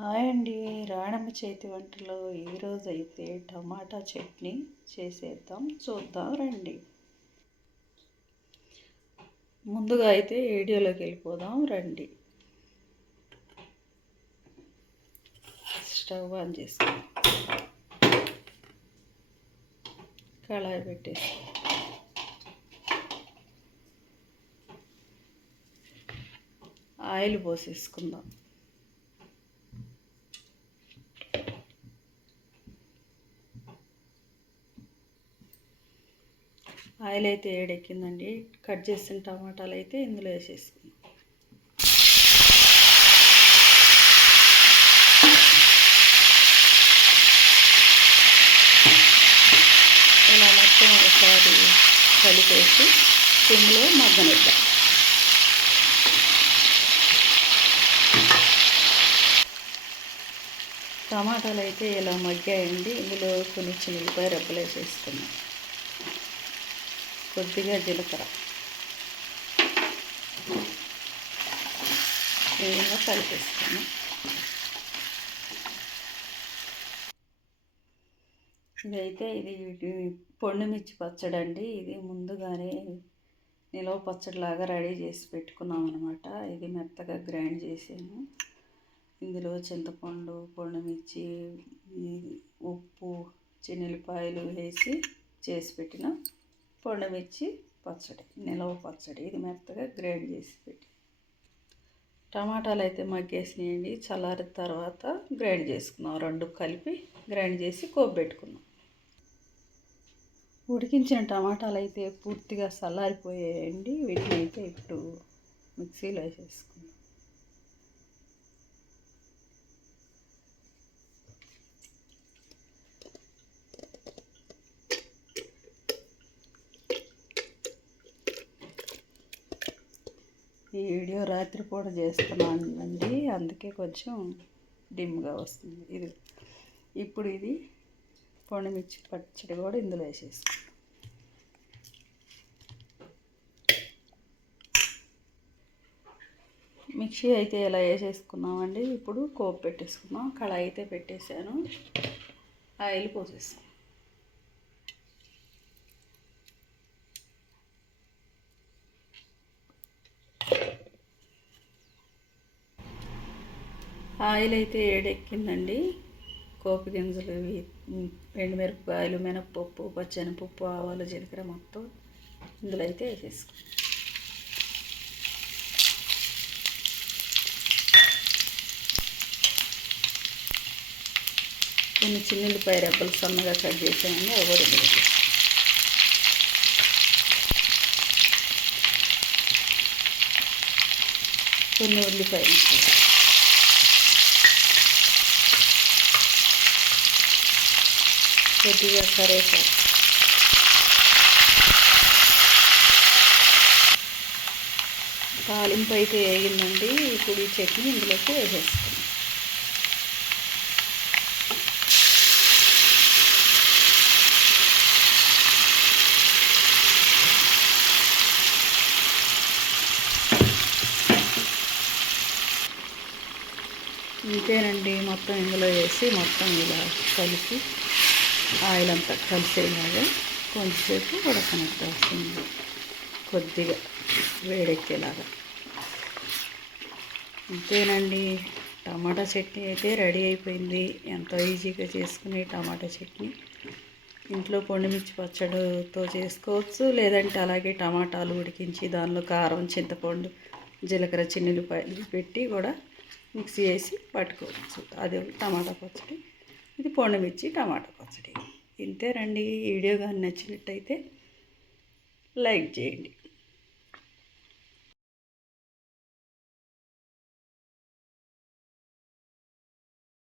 Hi అండి, రాణమ్మ చేతి వంటలో ఈరోజు అయితే టమాటా చట్నీ చేసేద్దాం, చూద్దాం రండి. ముందుగా అయితే వీడియోలోకి వెళ్ళిపోదాం రండి. స్టవ్ ఆన్ చేసుకుని కళాయి పెట్టేసి ఆయిల్ పోసేసుకుందాం. ఆయిల్ అయితే ఏడెక్కిందండి. కట్ చేసిన టమాటాలు అయితే ఇందులో వేసేసుకుందాం. ఇలా మొత్తం ఒకసారి కలిపేసి సిమ్లో మగ్గనిద్దాం. టమాటాలు అయితే ఇలా మగ్గాయండి. ఇందులో కొన్ని చిన్నపాయ రెబ్బలు వేసేసుకున్నాం, కొద్దిగా జీలకర్ర ఏదైనా కలిపేసుకున్నాం. ఇది పొండుమిర్చి పచ్చడి అండి. ఇది ముందుగానే నిలవ పచ్చడిలాగా రెడీ చేసి పెట్టుకున్నాం అనమాట. ఇది మెత్తగా గ్రైండ్ చేసాను. ఇందులో చింతపండు, పొండుమిర్చి, ఉప్పు, చిన్నులపాయలు వేసి చేసి పెట్టిన పొండుమిర్చి పచ్చడి, నిలవ పచ్చడి. ఇది మెత్తగా గ్రైండ్ చేసి పెట్టి టమాటాలు అయితే మగ్గేసినాయండి. చల్లారిన తర్వాత గ్రైండ్ చేసుకున్నాం. రెండు కలిపి గ్రైండ్ చేసి కోపెట్టుకున్నాం. ఉడికించిన టమాటాలు అయితే పూర్తిగా చల్లారిపోయాయండి. వీటిని అయితే ఇప్పుడు మిక్సీలో వేసేసుకున్నాం. ఈ వీడియో రాత్రిపూట చేస్తున్నానండి, అందుకే కొంచెం డిమ్గా వస్తుంది. ఇప్పుడు ఇది పొండుమిర్చి పచ్చడి కూడా ఇందులో వేసేసుకుంటాం. మిక్సీ అయితే ఇలా వేసేసుకున్నామండి. ఇప్పుడు కోపు పెట్టేసుకున్నాం. కళాయి అయితే పెట్టేశాను. ఆయిల్ పోసేసుకున్నాం. ఆయిల్ అయితే ఏడెక్కిందండి. కోపు గింజలు, ఎండుమిరపకాయలు, మినప్పప్పు, పచ్చెనపప్పు, ఆవాలు, జీలకర్ర మొత్తం ఇందులో అయితే వేసేసుకున్నాం. కొన్ని చిన్నులపాయ రెబ్బలు సన్నగా కట్ చేసామండి, అవి కూడా ఇందులో కొన్ని ఉల్లిపాయలు, కొద్దిగా కరివేపాకు, తాలింపు అయితే వేగిందండి. ఇప్పుడు ఈ చట్నీ ఇందులోకి వేసేసుకున్నాం. ఇంతేనండి. మొత్తం ఇందులో వేసి మొత్తం ఇలా కలిపి ఆయిల్ అంతా కలిసేలాగా కొంచెంసేపు ఉడకనిద్దాల్సింది, కొద్దిగా వేడెక్కేలాగా. ఇంతేనండి, టమాటా చట్నీ అయితే రెడీ అయిపోయింది. ఎంతో ఈజీగా చేసుకునే టమాటా చట్నీ. ఇంట్లో పొండుమిర్చి పచ్చడితో చేసుకోవచ్చు, లేదంటే అలాగే టమాటాలు ఉడికించి దానిలో కారం, చింతపండు, జీలకర్ర, చిన్నులపాయలు పెట్టి కూడా మిక్సీ వేసి పట్టుకోవచ్చు. అది టమాటా పచ్చడి, ఇది పొండుమిర్చి టమాటా పచ్చడి. ఇంతేనండి. ఈ వీడియో కానీ నచ్చినట్టయితే లైక్ చేయండి.